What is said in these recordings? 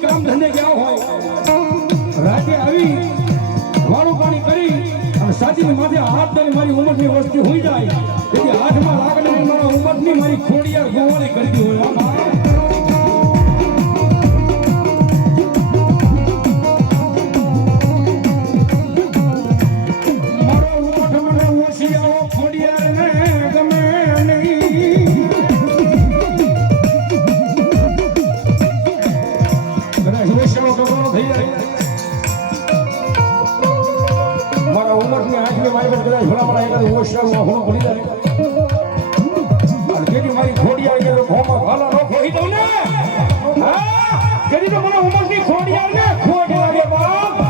કામ ધંધે ગયા હોય રાતે આવી વાળું પાણી કરી અને સાચીની માથે હાથ ધરી મારી ઉંમરની વસ્તી હોઈ જાય તેથી હાથમાં લાકડી મારા ઉંમરની મારી ખોડિયાર ગોવાળી કરતી હોય મારી ખોડિયાર ભાલા નો ખોઈ દઉં ને તો મને ઉમરની ખોડિયાર ને ખોટ લાગે બાપ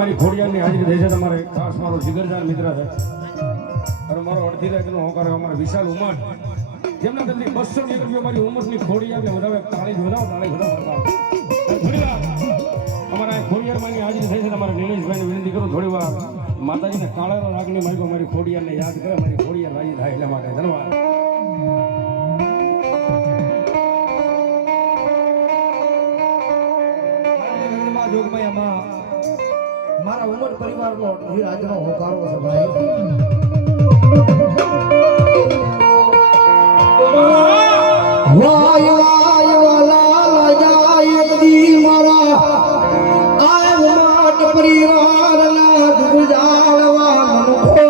મારી ખોડિયારની હાજરી થઈ છે તમારે ખાસ મારો જીગરજાન મિત્ર છે અને મારો અડધી રાતનો હોકારો અમારા વિશાલ ઉમર જેમના તરફથી 200 રૂપિયા મારી ઉમરની ખોડિયાને વધાવે તાળી વધાવો થોડી વાર અમારા ખોડિયારમાંની હાજરી થઈ છે તમારે નિલેશભાઈને વિનંતી કરું થોડી વાર માતાજીને કાળા લાગણી મારી ખોડિયારને યાદ કરે મારી ખોડિયાર રાજી થાય એટલા માટે ધન્યવાદ મારા ઉમર પરિવારનો રાજનો હોકારો છે ભાઈ વાય વાય વાલા જાય દી મારા આ ઉમર પરિવારના ગુજારવા મનકો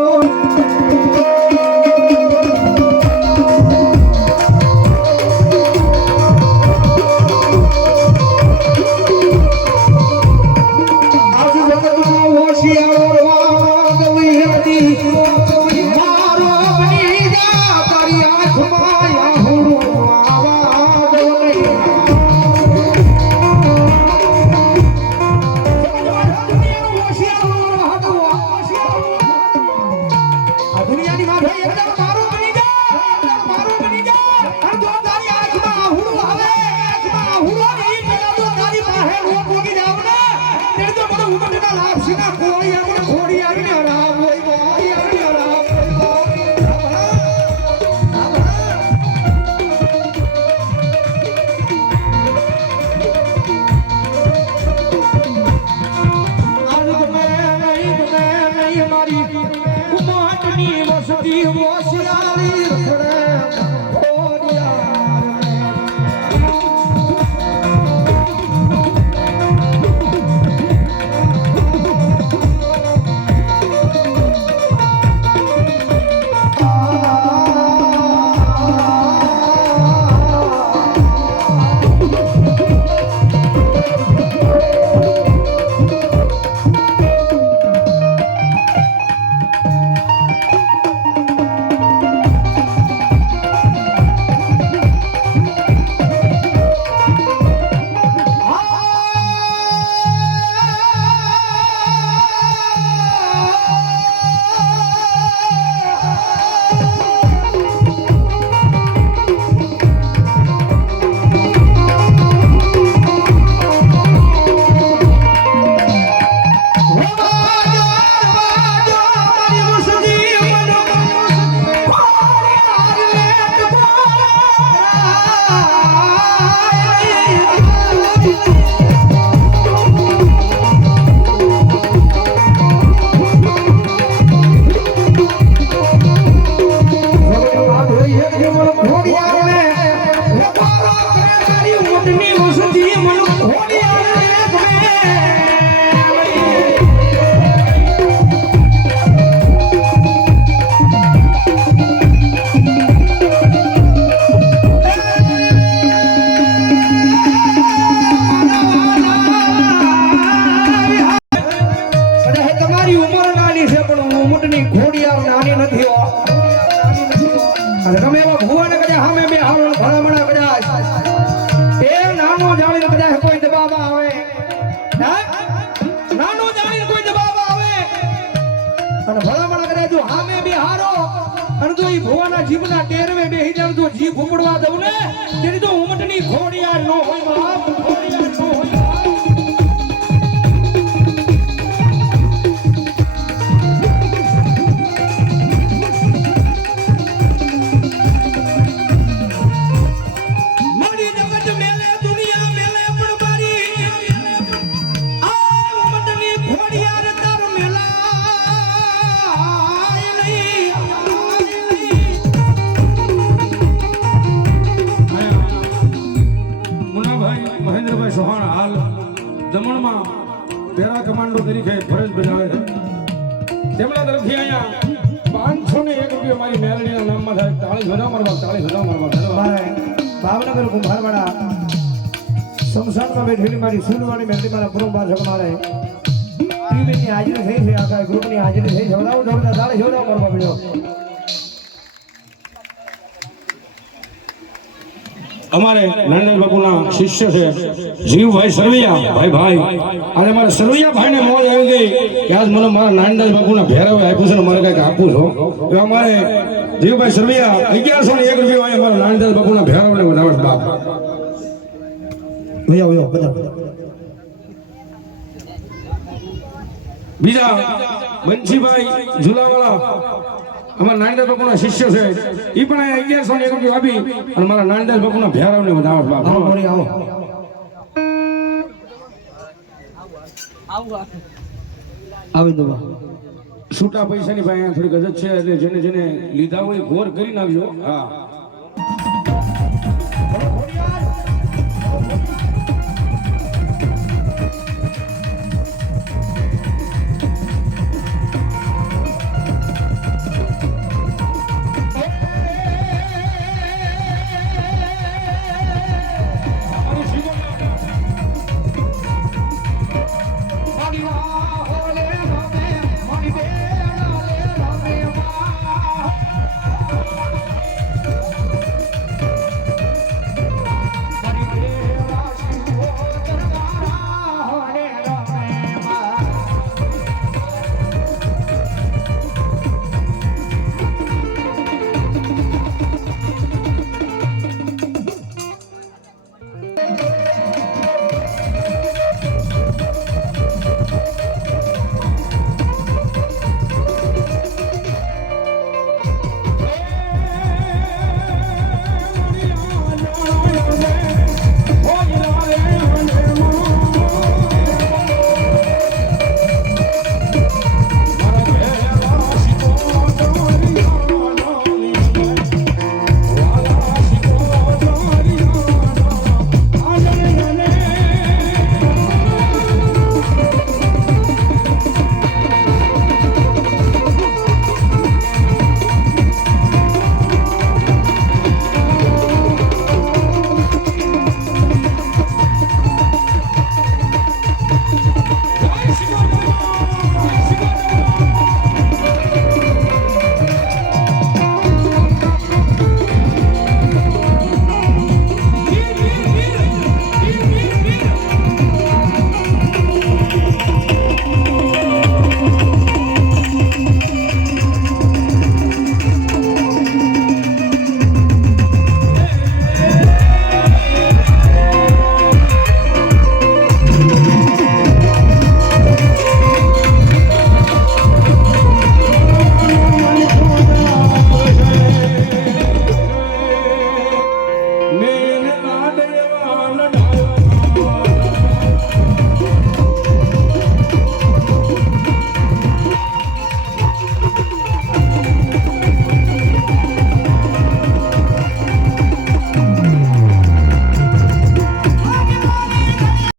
અને તમે એવા ભુવાને કદાચ સામે બે હારો ભલામણા કદાચ એ નાનો જાણીને કદાચ કોઈ દબાવવા આવે હા? નાનો જાણીને કોઈ દબાવવા આવે અને ભલામણા કદાચ જો સામે બે હારો અને જો ઈ ભુવાના જીભના ટેરવે બેહી જાવ તો જીભ ઉપડવા દઉં ને તેની તો ઉમટની ખોડિયાર નો હોય બાપ, ખોડિયાર નો હોય બાપ. મારી જગત મેલે દુનિયા મેલે પણ મારી આ ઉમટની ખોડિયાર તાર મેલાય નહીં. મુન્નાભાઈ મહેન્દ્રભાઈ ચૌહાણ હાલ દમણમાં પેરા કમાન્ડો તરીકે ફરજ બજાવે છે. તેમના તરફથી અહીંયા 501 રૂપિયા મારી મેલડીના નામમાં થાય. 40,000 મારવા, 40,000 મારવા. ધન્યવાદ. મારે ભાવનગર કુંભારવાડા શમશાનમાં બેઠેલી મારી સુનવાણી મેલડી મારા પૂર્વ બાજક મારે ત્રિવેદની હાજરી થઈ છે, આખા ગ્રુપની હાજરી થઈ છે. જોડાવું જોડતા તાળે જોડાવ મારવા પડ્યો. અમારે નાના બાપુના શિષ્ય છે જીવભાઈ સરવૈયા ભાઈ. અને મારા સરવૈયા ભાઈને મોજ આવી ગઈ કે આજ મને મારા નાનદાસ બાપુના ભેરાવે આપ્યું છે ને મારે કંઈક આપવું છો. તો અમારે જીવભાઈ સરવૈયા 1101 રૂપિયા અહીંયા મારા નાનદાસ બાપુના ભેરાવને વધાવે છે બાપ. વયો બધા બીજા બંસીભાઈ ઝુલાવાળા અમારા નાનદાસ બાપુના શિષ્ય છે, એ પણ અહીંયા 1101 રૂપિયા આપી અને મારા નાનદાસ બાપુના ભેરાવને વધાવે છે બાપ. આવો મોરી આવો આવી દો છૂટા પૈસાની ભાઈ અહીંયા થોડીક અજત છે એટલે જેને જેને લીધા હોય ઘોર કરી નાખજો. હા